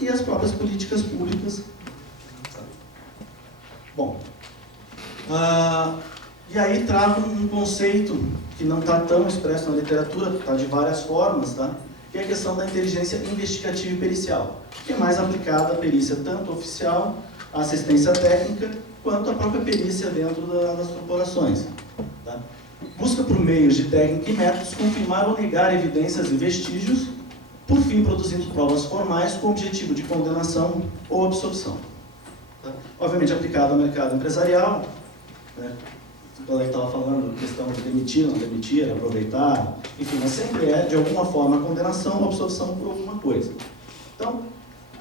e as próprias políticas públicas. Bom, e aí trago um conceito que não está tão expresso na literatura, está de várias formas, tá? Que é a questão da inteligência investigativa e pericial, que é mais aplicada à perícia tanto oficial, à assistência técnica, quanto à própria perícia dentro das corporações. Tá? Busca por meios de técnica e métodos confirmar ou negar evidências e vestígios, por fim produzindo provas formais com o objetivo de condenação ou absolvição. Tá? Obviamente aplicado ao mercado empresarial, né? O colega estava falando, questão de demitir, não demitir, aproveitar, enfim, mas sempre é, de alguma forma, a condenação ou absolvição por alguma coisa. Então,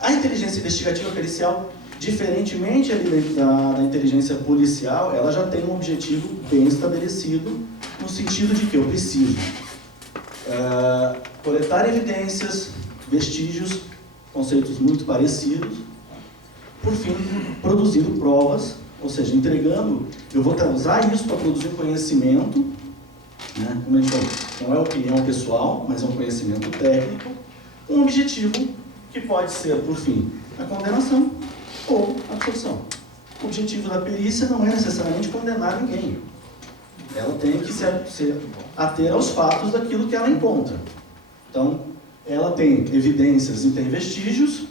a inteligência investigativa pericial, diferentemente ali da inteligência policial, ela já tem um objetivo bem estabelecido, no sentido de que eu preciso coletar evidências, vestígios, conceitos muito parecidos, por fim, produzindo provas, ou seja, entregando, eu vou usar isso para produzir conhecimento, né? Como a gente falou, não é opinião pessoal, mas é um conhecimento técnico, um objetivo que pode ser, por fim, a condenação ou a absolvição. O objetivo da perícia não é necessariamente condenar ninguém. Ela tem que se ater aos fatos daquilo que ela encontra. Então, ela tem evidências e tem vestígios,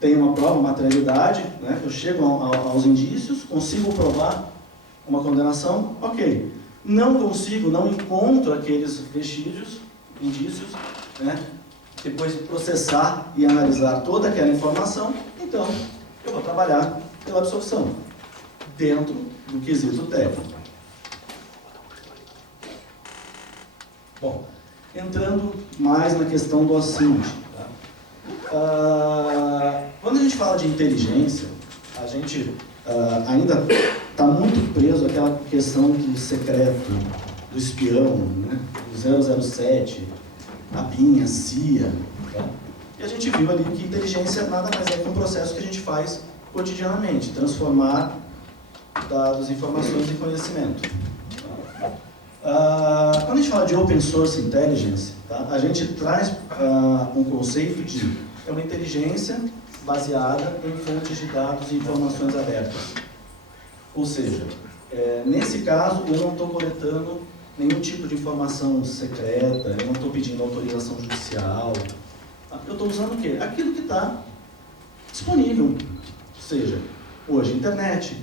tem uma prova, uma materialidade, né? Eu chego aos indícios, consigo provar uma condenação, ok. Não consigo, não encontro aqueles vestígios, indícios, né? Depois de processar e analisar toda aquela informação, então eu vou trabalhar pela absolvição, dentro do quesito técnico. Bom, entrando mais na questão do assinte. Quando a gente fala de inteligência, a gente ainda está muito preso àquela questão do secreto, do espião, né? Do 007, a BIM, a CIA. Tá? E a gente viu ali que inteligência nada mais é que um processo que a gente faz cotidianamente, transformar dados, informações em conhecimento. Quando a gente fala de Open Source Intelligence, tá? A gente traz um conceito de uma inteligência baseada em fontes de dados e informações abertas. Ou seja, nesse caso, eu não estou coletando nenhum tipo de informação secreta, eu não estou pedindo autorização judicial. Eu estou usando o quê? Aquilo que está disponível. Ou seja, hoje, internet,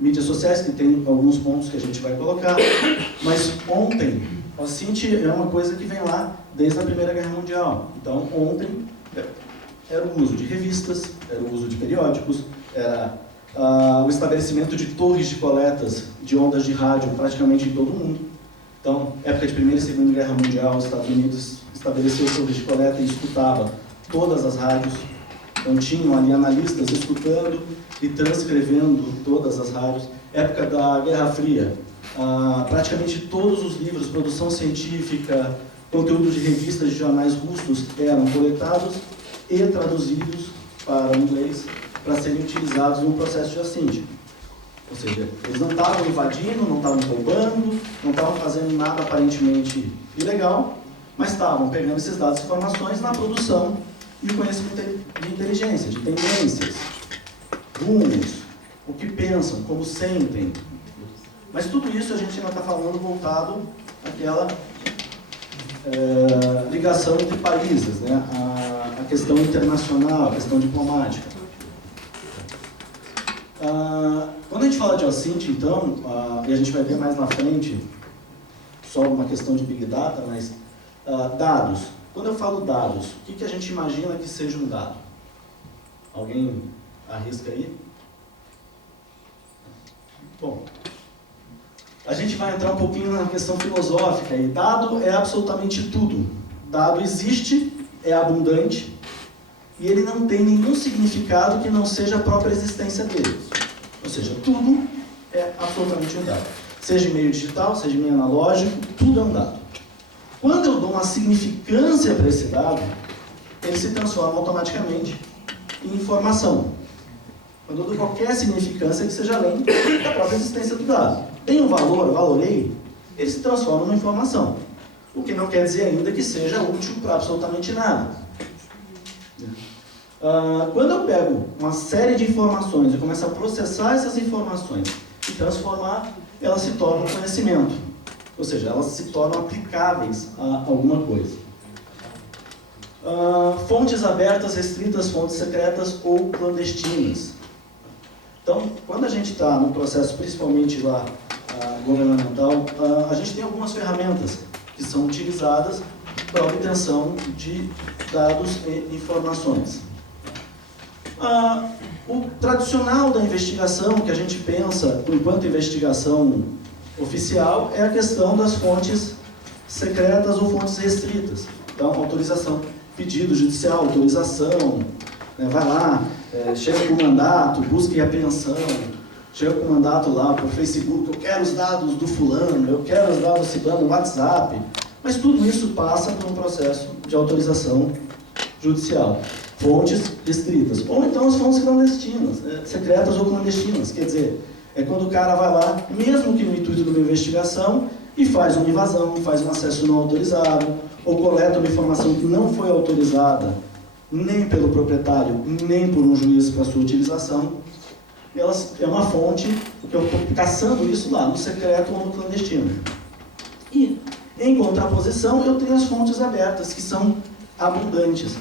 mídias sociais, que tem alguns pontos que a gente vai colocar, mas ontem, o assinte é uma coisa que vem lá desde a Primeira Guerra Mundial. Então, ontem era o uso de revistas, era o uso de periódicos, era o estabelecimento de torres de coletas de ondas de rádio praticamente em todo o mundo. Então, época de Primeira e Segunda Guerra Mundial, os Estados Unidos estabeleceu torres de coleta e escutava todas as rádios. Então, tinham ali analistas escutando e transcrevendo todas as rádios. Época da Guerra Fria, praticamente todos os livros, produção científica, conteúdo de revistas de jornais russos eram coletados e traduzidos para o inglês para serem utilizados no processo de assinte. Ou seja, eles não estavam invadindo, não estavam roubando, não estavam fazendo nada aparentemente ilegal, mas estavam pegando esses dados e informações na produção e o conhecimento de inteligência, de tendências, rumos, o que pensam, como sentem. Mas tudo isso a gente ainda está falando voltado àquela ligação entre países, né? A questão internacional, a questão diplomática. Quando a gente fala de assinte, então, e a gente vai ver mais na frente, só uma questão de Big Data, mas dados. Quando eu falo dados, o que a gente imagina que seja um dado? Alguém arrisca aí? Bom, a gente vai entrar um pouquinho na questão filosófica. E dado é absolutamente tudo. Dado existe, é abundante, e ele não tem nenhum significado que não seja a própria existência dele. Ou seja, tudo é absolutamente um dado. Seja em meio digital, seja em meio analógico, tudo é um dado. Quando eu dou uma significância para esse dado, ele se transforma automaticamente em informação. Quando eu dou qualquer significância que seja além da própria existência do dado. Tem um valor, valorei, ele se transforma numa informação. O que não quer dizer ainda que seja útil para absolutamente nada. Quando eu pego uma série de informações e começo a processar essas informações e transformar, elas se tornam conhecimento. Ou seja, elas se tornam aplicáveis a alguma coisa. Fontes abertas, restritas, fontes secretas ou clandestinas. Então, quando a gente está no processo, principalmente lá governamental, a gente tem algumas ferramentas que são utilizadas para a obtenção de dados e informações. O tradicional da investigação, que a gente pensa enquanto investigação oficial, é a questão das fontes secretas ou fontes restritas. Então, autorização, pedido judicial, autorização, né, vai lá, chega com o mandato, busca e apreensão, chega com o mandato lá por Facebook, eu quero os dados do fulano, eu quero os dados do ciclano no WhatsApp, mas tudo isso passa por um processo de autorização judicial. Fontes restritas, ou então as fontes clandestinas, secretas ou clandestinas, quer dizer, é quando o cara vai lá, mesmo que no intuito de uma investigação, e faz uma invasão, faz um acesso não autorizado, ou coleta uma informação que não foi autorizada, nem pelo proprietário, nem por um juiz para sua utilização. É uma fonte que eu estou caçando isso lá, no secreto ou no clandestino. E, em contraposição, eu tenho as fontes abertas, que são abundantes.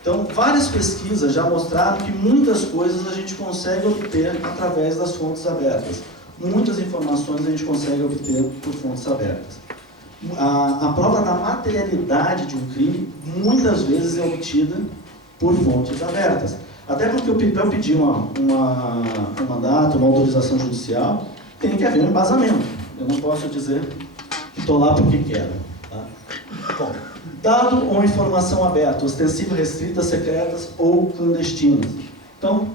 Então, várias pesquisas já mostraram que muitas coisas a gente consegue obter através das fontes abertas. Muitas informações a gente consegue obter por fontes abertas. A prova da materialidade de um crime, muitas vezes é obtida por fontes abertas. Até porque para eu pedir um mandato, uma autorização judicial, tem que haver um embasamento. Eu não posso dizer que estou lá porque quero. Tá? Bom, dado ou informação aberta, ostensiva, restrita, secretas ou clandestinas. Então,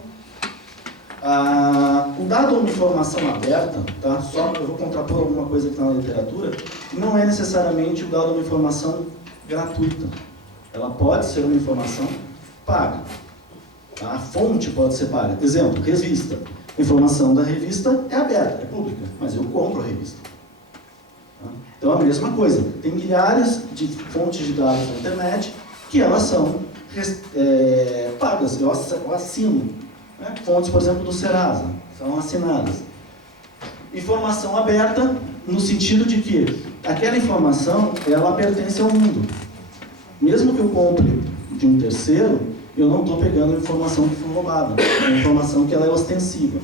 o dado ou uma informação aberta, tá? Só eu vou contrapor alguma coisa que está na literatura, não é necessariamente o dado ou uma informação gratuita. Ela pode ser uma informação paga. Tá? A fonte pode ser paga. Exemplo, revista. A informação da revista é aberta, é pública, mas eu compro a revista. Então, a mesma coisa. Tem milhares de fontes de dados na internet que elas são pagas. Eu assino. Né? Fontes, por exemplo, do Serasa, são assinadas. Informação aberta no sentido de que aquela informação, ela pertence ao mundo. Mesmo que eu compre de um terceiro, eu não estou pegando a informação que foi roubada. É uma informação que ela é ostensiva.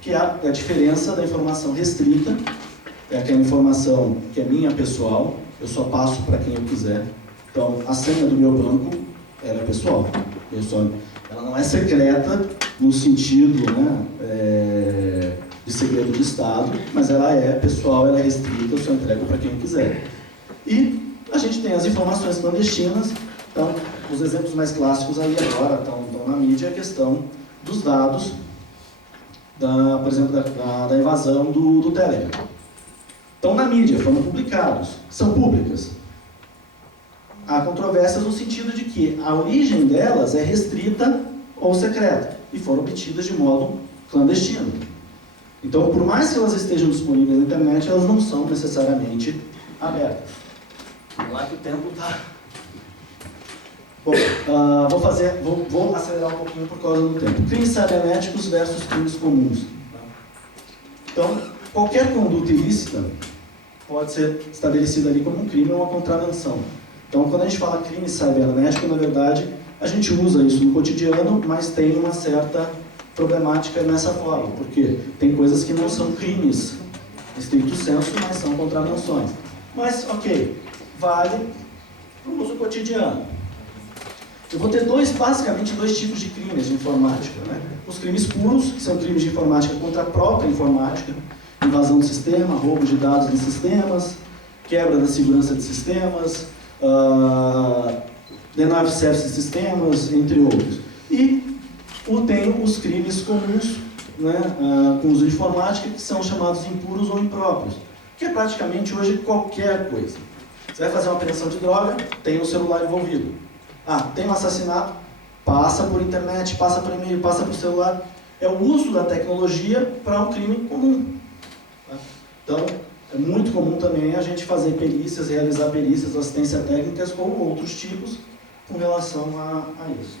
Que é a diferença da informação restrita, é aquela informação que é minha pessoal, eu só passo para quem eu quiser. Então, a senha do meu banco, ela é pessoal. Ela não é secreta no sentido, né, de segredo de Estado, mas ela é pessoal, ela é restrita, eu só entrego para quem eu quiser. E a gente tem as informações clandestinas. Então, os exemplos mais clássicos aí agora estão na mídia, a questão dos dados, por exemplo, da invasão do Telegram. Estão na mídia, foram publicados, são públicas. Há controvérsias no sentido de que a origem delas é restrita ou secreta, e foram obtidas de modo clandestino. Então, por mais que elas estejam disponíveis na internet, elas não são necessariamente abertas. Vamos lá que o tempo está... Bom, vou acelerar um pouquinho por causa do tempo. Crimes cibernéticos versus crimes comuns. Então, qualquer conduta ilícita pode ser estabelecida ali como um crime ou uma contravenção. Então, quando a gente fala crime cibernético, na verdade, a gente usa isso no cotidiano, mas tem uma certa problemática nessa forma, porque tem coisas que não são crimes, estricto senso, mas são contravenções. Mas, ok, vale para o uso cotidiano. Eu vou ter basicamente dois tipos de crimes de informática. Né? Os crimes puros, que são crimes de informática contra a própria informática, invasão do sistema, roubo de dados de sistemas, quebra da segurança de sistemas, denial of service de sistemas, entre outros. E tem os crimes comuns, né, com uso de informática, que são chamados impuros ou impróprios, que é praticamente hoje qualquer coisa. Você vai fazer uma apreensão de droga, tem um celular envolvido. Tem um assassinato, passa por internet, passa por e-mail, passa por celular. É o uso da tecnologia para um crime comum. Então, é muito comum também a gente fazer perícias, realizar perícias, assistência técnicas ou outros tipos com relação a isso.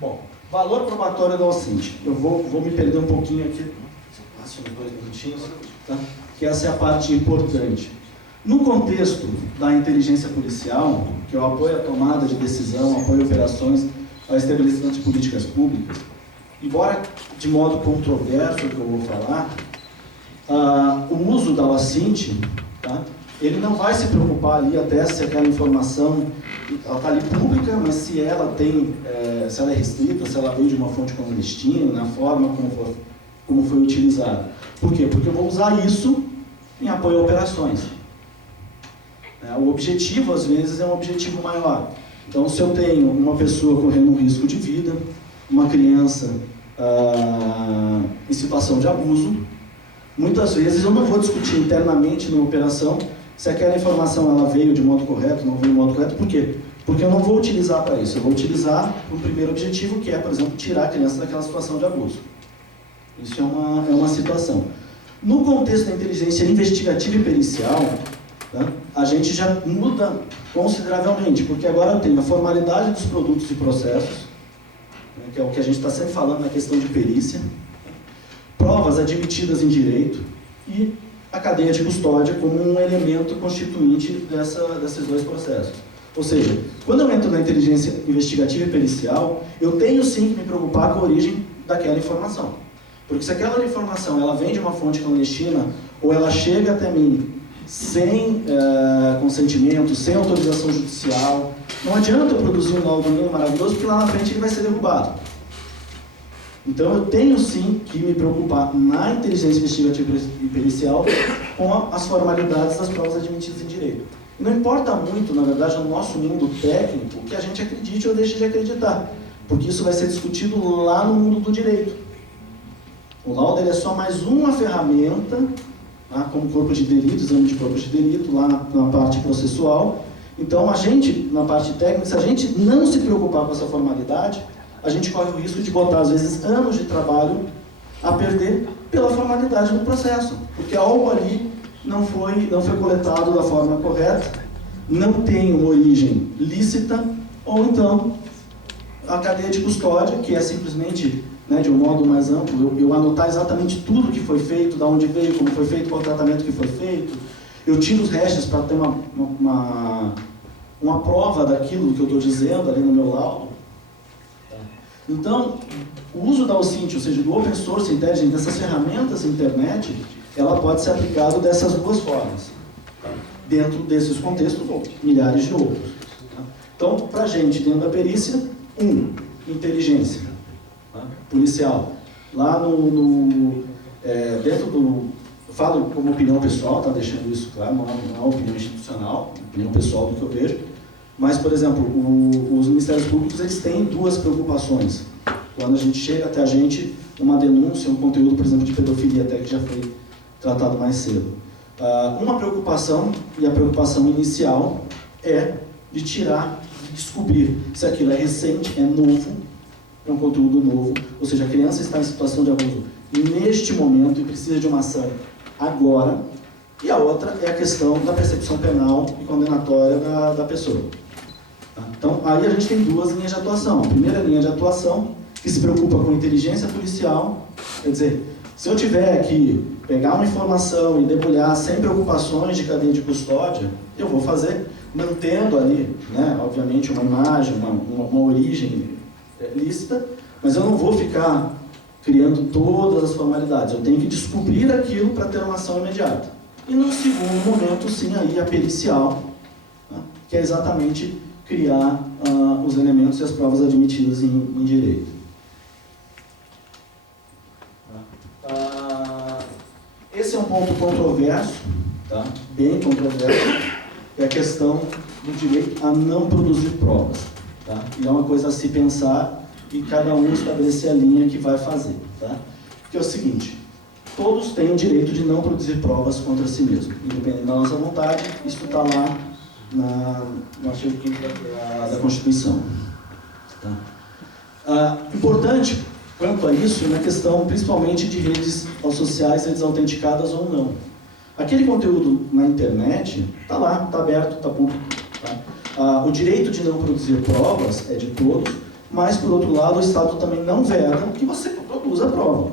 Bom, valor probatório da OSCINT. Eu vou me perder um pouquinho aqui, passo uns 2 minutinhos, tá? Que essa é a parte importante. No contexto da inteligência policial, que é o apoio à tomada de decisão, apoio a operações, ao estabelecimento de políticas públicas, embora de modo controverso que eu vou falar, o uso da OSCINT, tá? Ele não vai se preocupar ali até se aquela informação ela está ali pública, mas se ela tem, se ela é restrita, se ela veio de uma fonte clandestina, na forma como foi utilizada. Por quê? Porque eu vou usar isso em apoio a operações. O objetivo, às vezes, é um objetivo maior. Então, se eu tenho uma pessoa correndo um risco de vida, uma criança em situação de abuso, muitas vezes eu não vou discutir internamente numa operação se aquela informação ela veio de modo correto, não veio de modo correto. Por quê? Porque eu não vou utilizar para isso. Eu vou utilizar para o primeiro objetivo, que é, por exemplo, tirar a criança daquela situação de abuso. Isso é uma situação. No contexto da inteligência investigativa e pericial, tá, a gente já muda consideravelmente, porque agora eu tenho a formalidade dos produtos e processos, né, que é o que a gente está sempre falando na questão de perícia, provas admitidas em direito e a cadeia de custódia como um elemento constituinte desses dois processos. Ou seja, quando eu entro na inteligência investigativa e pericial, eu tenho sim que me preocupar com a origem daquela informação. Porque se aquela informação ela vem de uma fonte clandestina ou ela chega até mim sem consentimento, sem autorização judicial, não adianta eu produzir um laudo maravilhoso, porque lá na frente ele vai ser derrubado. Então eu tenho sim que me preocupar na inteligência investigativa e pericial com as formalidades das provas admitidas em direito. E não importa muito, na verdade, no nosso mundo técnico, que a gente acredite ou deixe de acreditar, porque isso vai ser discutido lá no mundo do direito. O laudo ele é só mais uma ferramenta, tá, como corpo de delito, exame de corpo de delito, lá na parte processual. Então a gente, na parte técnica, se a gente não se preocupar com essa formalidade, a gente corre o risco de botar, às vezes, anos de trabalho a perder pela formalidade do processo, porque algo ali não foi coletado da forma correta, não tem uma origem lícita, ou então a cadeia de custódia, que é simplesmente, né, de um modo mais amplo, eu anotar exatamente tudo que foi feito, de onde veio, como foi feito, qual o tratamento que foi feito, eu tiro os restos para ter uma prova daquilo que eu estou dizendo ali no meu laudo. Então, o uso da OSCINT, ou seja, do Open Source Intelligence, dessas ferramentas da internet, ela pode ser aplicada dessas duas formas, dentro desses contextos ou milhares de outros. Então, para a gente, dentro da perícia, inteligência policial. Lá dentro do... Eu falo como opinião pessoal, tá deixando isso claro, não é uma opinião institucional, opinião pessoal do que eu vejo. Mas, por exemplo, os Ministérios Públicos eles têm duas preocupações. Quando a gente chega até a gente, uma denúncia, um conteúdo, por exemplo, de pedofilia, até que já foi tratado mais cedo. Uma preocupação, e a preocupação inicial, é de tirar, de descobrir se aquilo é recente, é novo, é um conteúdo novo, ou seja, a criança está em situação de abuso neste momento e precisa de uma ação agora. E a outra é a questão da persecução penal e condenatória da pessoa. Então, aí a gente tem duas linhas de atuação. A primeira linha de atuação, que se preocupa com inteligência policial, quer dizer, se eu tiver que pegar uma informação e debulhar sem preocupações de cadeia de custódia, eu vou fazer mantendo ali, né, obviamente, uma imagem, uma origem lícita, mas eu não vou ficar criando todas as formalidades. Eu tenho que descobrir aquilo para ter uma ação imediata. E no segundo momento, sim, aí a pericial, né, que é exatamente criar os elementos e as provas admitidas em direito. Esse é um ponto controverso, tá? Bem controverso, é a questão do direito a não produzir provas. Tá? E é uma coisa a se pensar e cada um estabelecer a linha que vai fazer. Tá? Porque é o seguinte, todos têm o direito de não produzir provas contra si mesmo, independente da nossa vontade. Isso está lá no artigo 5º da Constituição. Tá? Importante quanto a isso na questão principalmente de redes sociais, redes autenticadas ou não. Aquele conteúdo na internet está lá, está aberto, está público. Tá? O direito de não produzir provas é de todos, mas, por outro lado, o Estado também não veda que você produza a prova.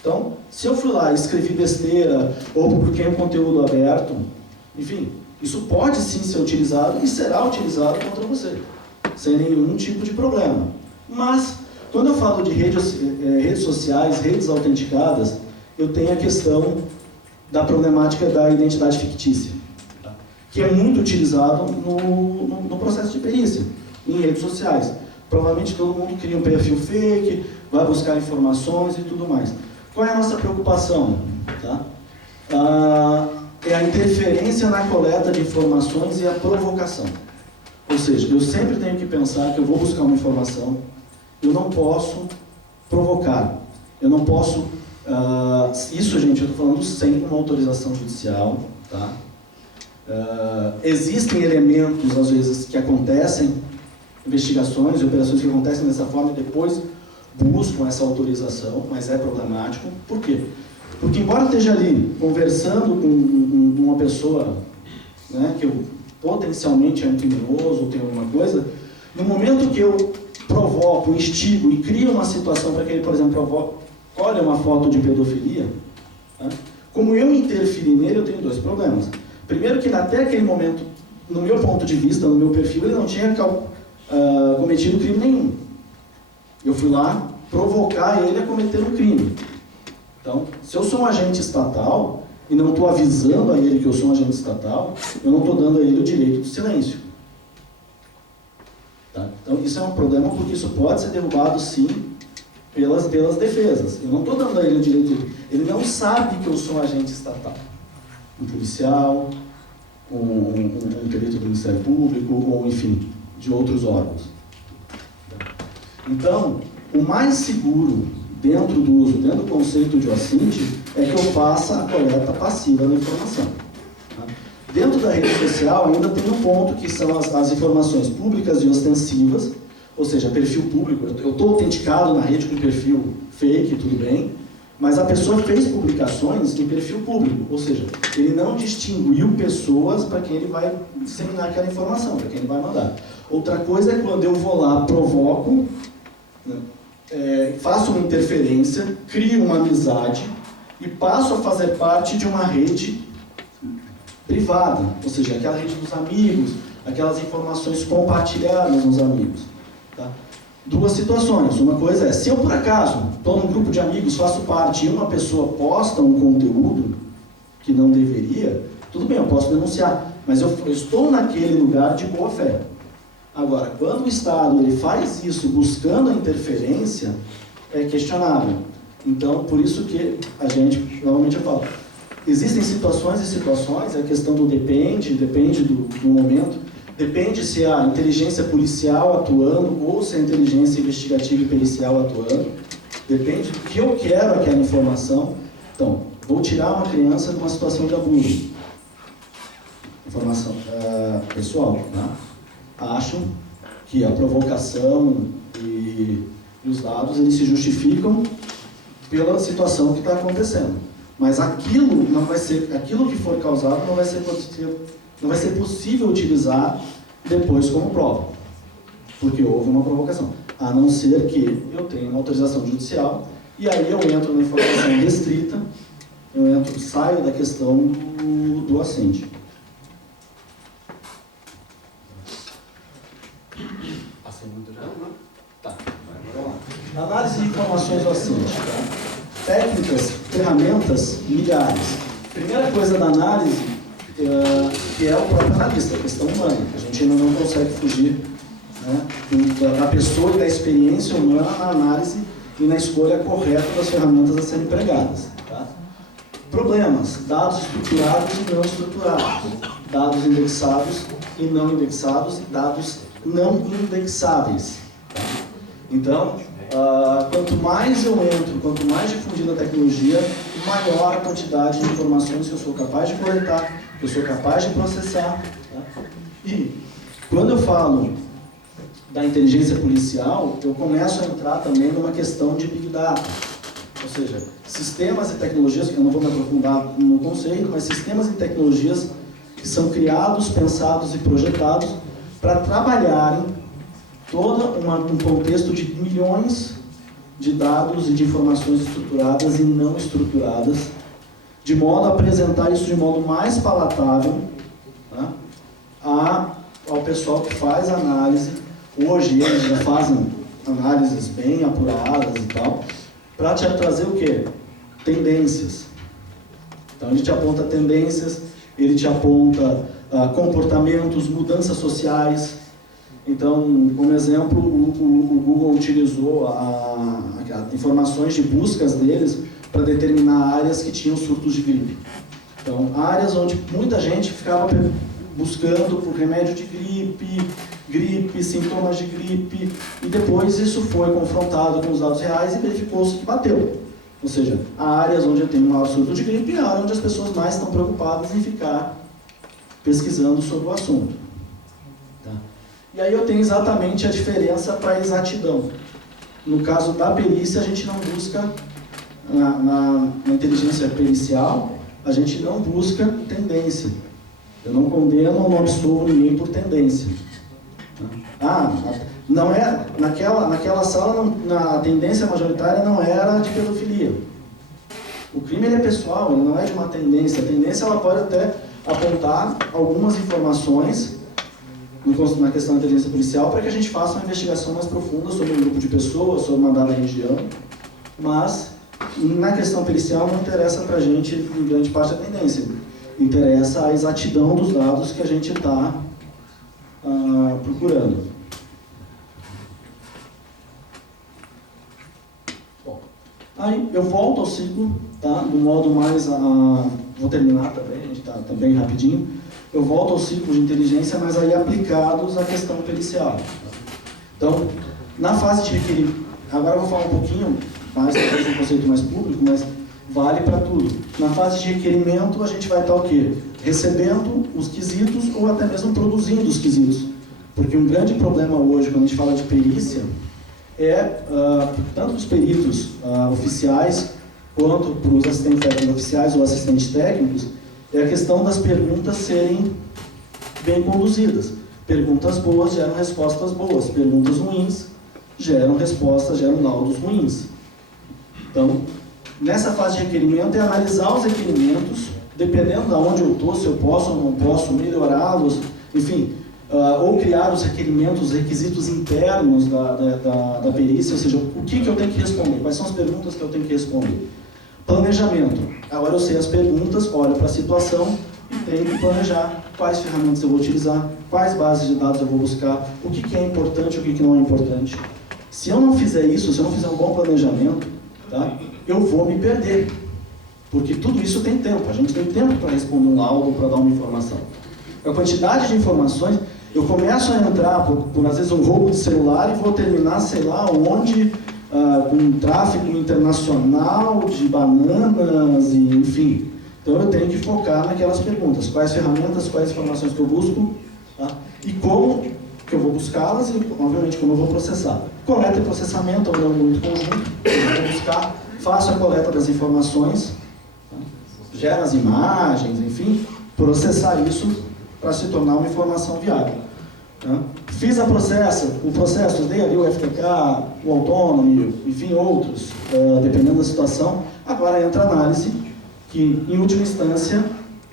Então, se eu fui lá e escrevi besteira, ou publiquei um conteúdo aberto, enfim, isso pode sim ser utilizado e será utilizado contra você, sem nenhum tipo de problema. Mas, quando eu falo de redes sociais, redes autenticadas, eu tenho a questão da problemática da identidade fictícia, tá? Que é muito utilizado no processo de perícia, em redes sociais. Provavelmente todo mundo cria um perfil fake, vai buscar informações e tudo mais. Qual é a nossa preocupação? Tá? É a interferência na coleta de informações e a provocação. Ou seja, eu sempre tenho que pensar que eu vou buscar uma informação, eu não posso provocar, eu não posso... isso, gente, eu estou falando sem uma autorização judicial, tá? Existem elementos, às vezes, que acontecem, investigações e operações que acontecem dessa forma e depois buscam essa autorização, mas é problemático. Por quê? Porque, embora eu esteja ali conversando com uma pessoa, né, que eu potencialmente é um criminoso ou tem alguma coisa, no momento que eu provoco, instigo e crio uma situação para que ele, por exemplo, olha uma foto de pedofilia, tá? Como eu interferi nele, eu tenho dois problemas. Primeiro que até aquele momento, no meu ponto de vista, no meu perfil, ele não tinha cometido crime nenhum. Eu fui lá provocar ele a cometer um crime. Então, se eu sou um agente estatal e não estou avisando a ele que eu sou um agente estatal, eu não estou dando a ele o direito do silêncio. Tá? Então, isso é um problema porque isso pode ser derrubado, sim, pelas defesas. Eu não estou dando a ele o direito. Ele não sabe que eu sou um agente estatal. Um policial, um perito do Ministério Público, ou enfim, de outros órgãos. Então, o mais seguro dentro do uso, dentro do conceito de OSINT, é que eu faça a coleta passiva da informação. Tá? Dentro da rede social ainda tem um ponto que são as informações públicas e ostensivas, ou seja, perfil público. Eu estou autenticado na rede com perfil fake, tudo bem, mas a pessoa fez publicações em perfil público, ou seja, ele não distinguiu pessoas para quem ele vai disseminar aquela informação, para quem ele vai mandar. Outra coisa é quando eu vou lá, provoco, né, faço uma interferência, crio uma amizade e passo a fazer parte de uma rede privada, ou seja, aquela rede dos amigos, aquelas informações compartilhadas nos amigos. Tá? Duas situações. Uma coisa é, se eu por acaso estou num grupo de amigos, faço parte e uma pessoa posta um conteúdo que não deveria, tudo bem, eu posso denunciar, mas eu estou naquele lugar de boa fé. Agora, quando o Estado ele faz isso buscando a interferência, é questionável. Então, por isso que a gente, normalmente eu falo, existem situações e situações, a questão do depende do momento, depende se a inteligência policial atuando ou se a inteligência investigativa e pericial atuando, depende do que eu quero aquela informação. Então, vou tirar uma criança de uma situação de abuso. Informação pessoal, tá? Acham que a provocação e os dados eles se justificam pela situação que está acontecendo. Mas aquilo não vai ser, aquilo que for causado não vai ser possível utilizar depois como prova, porque houve uma provocação, a não ser que eu tenha uma autorização judicial e aí eu entro na informação restrita, saio da questão do assente. Tá. Vamos lá. Análise de informações do assente. Tá? Técnicas, ferramentas, milhares. Primeira coisa da análise, que é o próprio analista, a questão humana. A gente ainda não consegue fugir, né, da pessoa e da experiência humana na análise e na escolha correta das ferramentas a serem empregadas. Tá? Problemas, dados estruturados e não estruturados, dados indexados e não indexados, dados não indexáveis. Tá? Então, quanto mais eu entro, quanto mais difundida a tecnologia, maior a quantidade de informações que eu sou capaz de coletar, que eu sou capaz de processar. Tá? E quando eu falo da inteligência policial, eu começo a entrar também numa questão de Big Data. Ou seja, sistemas e tecnologias, eu não vou me aprofundar no conceito, mas sistemas e tecnologias que são criados, pensados e projetados para trabalharem todo um contexto de milhões de dados e de informações estruturadas e não estruturadas, de modo a apresentar isso de modo mais palatável, tá, ao pessoal que faz análise. Hoje eles já fazem análises bem apuradas e tal, para te trazer o quê? Tendências. Então ele te aponta tendências, ele te aponta comportamentos, mudanças sociais. Então, como exemplo, o Google utilizou informações de buscas deles para determinar áreas que tinham surtos de gripe. Então, áreas onde muita gente ficava buscando por remédio de gripe, sintomas de gripe, e depois isso foi confrontado com os dados reais e verificou-se que bateu. Ou seja, há áreas onde tem um maior surto de gripe e há áreas onde as pessoas mais estão preocupadas em ficar pesquisando sobre o assunto. Tá? E aí eu tenho exatamente a diferença para a exatidão. No caso da perícia, a gente não busca, na inteligência pericial, a gente não busca tendência. Eu não condeno ou não absolvo ninguém por tendência. Não é, naquela sala, a tendência majoritária não era de pedofilia. O crime ele é pessoal, ele não é de uma tendência. A tendência ela pode até apontar algumas informações na questão da inteligência policial para que a gente faça uma investigação mais profunda sobre um grupo de pessoas, sobre uma dada região, mas na questão pericial não interessa para a gente, em grande parte, a tendência. Interessa a exatidão dos dados que a gente está procurando. Bom, aí eu volto ao ciclo, tá? Do modo mais... vou terminar também, a gente está bem rapidinho. Eu volto ao ciclo de inteligência, mas aí aplicados à questão pericial. Então, na fase de requerimento... Agora eu vou falar um pouquinho mais sobre um conceito mais público, mas vale para tudo. Na fase de requerimento, a gente vai estar o quê? Recebendo os quesitos ou até mesmo produzindo os quesitos. Porque um grande problema hoje, quando a gente fala de perícia, é, tanto os peritos oficiais, quanto para os assistentes técnicos oficiais ou assistentes técnicos, é a questão das perguntas serem bem conduzidas. Perguntas boas geram respostas boas, perguntas ruins geram respostas, geram laudos ruins. Então, nessa fase de requerimento é analisar os requerimentos, dependendo de onde eu estou, se eu posso ou não posso melhorá-los, enfim, ou criar os requerimentos, os requisitos internos da perícia, ou seja, o que eu tenho que responder, quais são as perguntas que eu tenho que responder. Planejamento. Agora eu sei as perguntas, olho para a situação e tenho que planejar quais ferramentas eu vou utilizar, quais bases de dados eu vou buscar, o que é importante e o que não é importante. Se eu não fizer isso, se eu não fizer um bom planejamento, tá, eu vou me perder. Porque tudo isso tem tempo. A gente tem tempo para responder um laudo, para dar uma informação. A quantidade de informações, eu começo a entrar por às vezes um roubo de celular e vou terminar, sei lá, onde, com um tráfego internacional de bananas, e, enfim. Então eu tenho que focar naquelas perguntas. Quais ferramentas, quais informações que eu busco, tá? E como que eu vou buscá-las e, obviamente, como eu vou processar. Coleta e processamento é um muito conjunto. Eu vou buscar, faço a coleta das informações, tá? Gero as imagens, enfim, processar isso para se tornar uma informação viável. Tá? Fiz o processo, dei ali o FTK, o Autonomy, enfim, outros, dependendo da situação. Agora entra a análise, que, em última instância,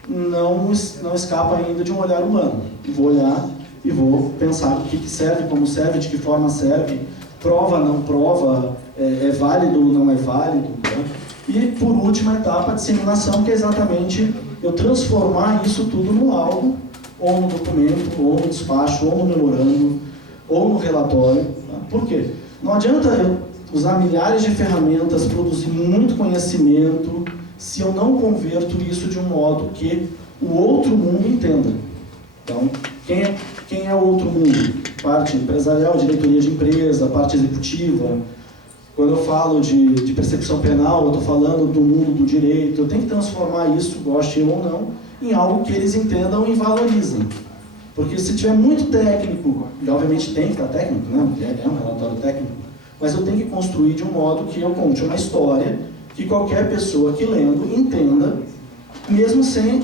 não escapa ainda de um olhar humano. Vou olhar e vou pensar o que serve, como serve, de que forma serve, prova, não prova, é válido ou não é válido. Né? E, por última etapa, a disseminação, que é exatamente eu transformar isso tudo no algo, ou no documento, ou no despacho, ou no memorando, ou no relatório. Tá? Por quê? Não adianta eu usar milhares de ferramentas, produzir muito conhecimento, se eu não converto isso de um modo que o outro mundo entenda. Então, quem é o outro mundo? Parte empresarial, diretoria de empresa, parte executiva. Quando eu falo de percepção penal, eu estou falando do mundo do direito. Eu tenho que transformar isso, goste eu ou não, em algo que eles entendam e valorizem. Porque se tiver muito técnico, e obviamente tem que estar técnico, né? É um relatório técnico, mas eu tenho que construir de um modo que eu conte uma história que qualquer pessoa que lendo entenda, mesmo sem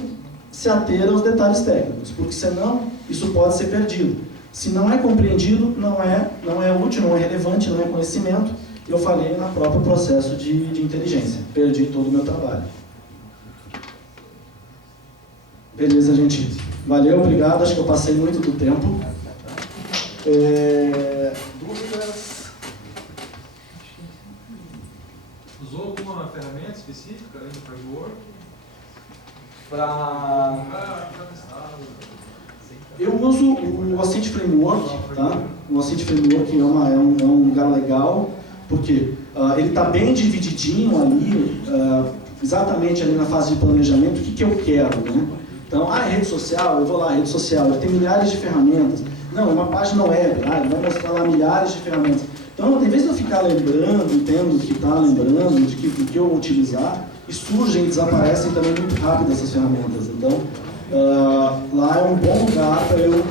se ater aos detalhes técnicos, porque senão isso pode ser perdido. Se não é compreendido, não é útil, não é relevante, não é conhecimento, eu falhei no próprio processo de inteligência. Perdi todo o meu trabalho. Beleza, gente. Valeu, obrigado. Acho que eu passei muito do tempo. Dúvidas? Usou alguma ferramenta específica além do framework? Eu uso o Ascent Framework, tá? O Ascent Framework é um lugar legal, porque ele está bem divididinho ali, exatamente ali na fase de planejamento, o que eu quero, né? Então, rede social, eu vou lá, rede social, ele tem milhares de ferramentas. Não, é uma página web, ele vai mostrar lá milhares de ferramentas. Então, em vez de eu ficar lembrando, tendo que estar lembrando do que eu vou utilizar, e surgem e desaparecem também muito rápido essas ferramentas. Então, lá é um bom lugar para eu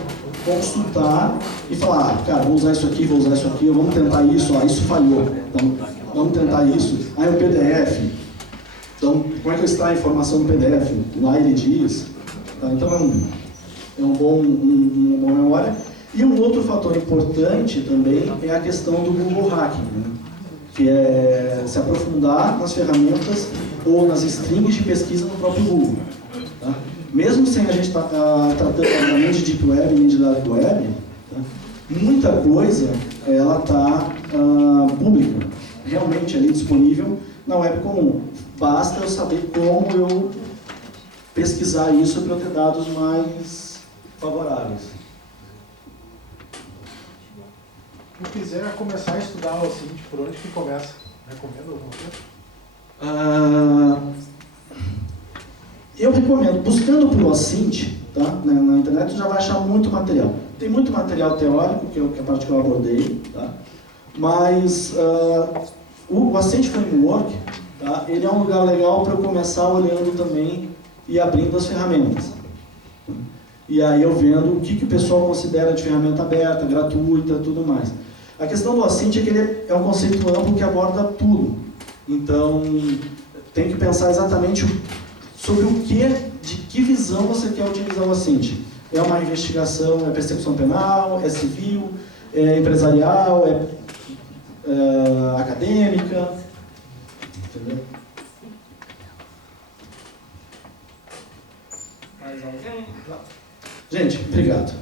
consultar e falar, cara, vou usar isso aqui, vamos tentar isso, isso falhou, então vamos tentar isso. É um PDF, então como é que eu extraio a informação do PDF? Lá ele diz, tá? Então é uma boa memória. E um outro fator importante também é a questão do Google Hacking, né? Que é se aprofundar nas ferramentas ou nas strings de pesquisa no próprio Google. Tá? Mesmo sem a gente estar tratando nem de Deep Web nem de Dark Web, tá? Muita coisa ela está pública, realmente ali disponível na web comum. Basta eu saber como eu pesquisar isso para eu ter dados mais favoráveis. Se quiser começar a estudar o Ascent, por onde que começa? Recomenda alguma coisa? Eu recomendo, buscando por Ascent, tá? Na internet já vai achar muito material. Tem muito material teórico, que é a parte que eu abordei, tá? Mas o Ascent Framework, tá? Ele é um lugar legal para eu começar olhando também e abrindo as ferramentas. E aí eu vendo o que o pessoal considera de ferramenta aberta, gratuita, tudo mais. A questão do Ascent é que ele é um conceito amplo que aborda tudo. Então, tem que pensar exatamente sobre de que visão você quer utilizar o Ascent. É uma investigação, é persecução penal, é civil, é empresarial, é acadêmica. Entendeu? Mais alguém? Gente, obrigado.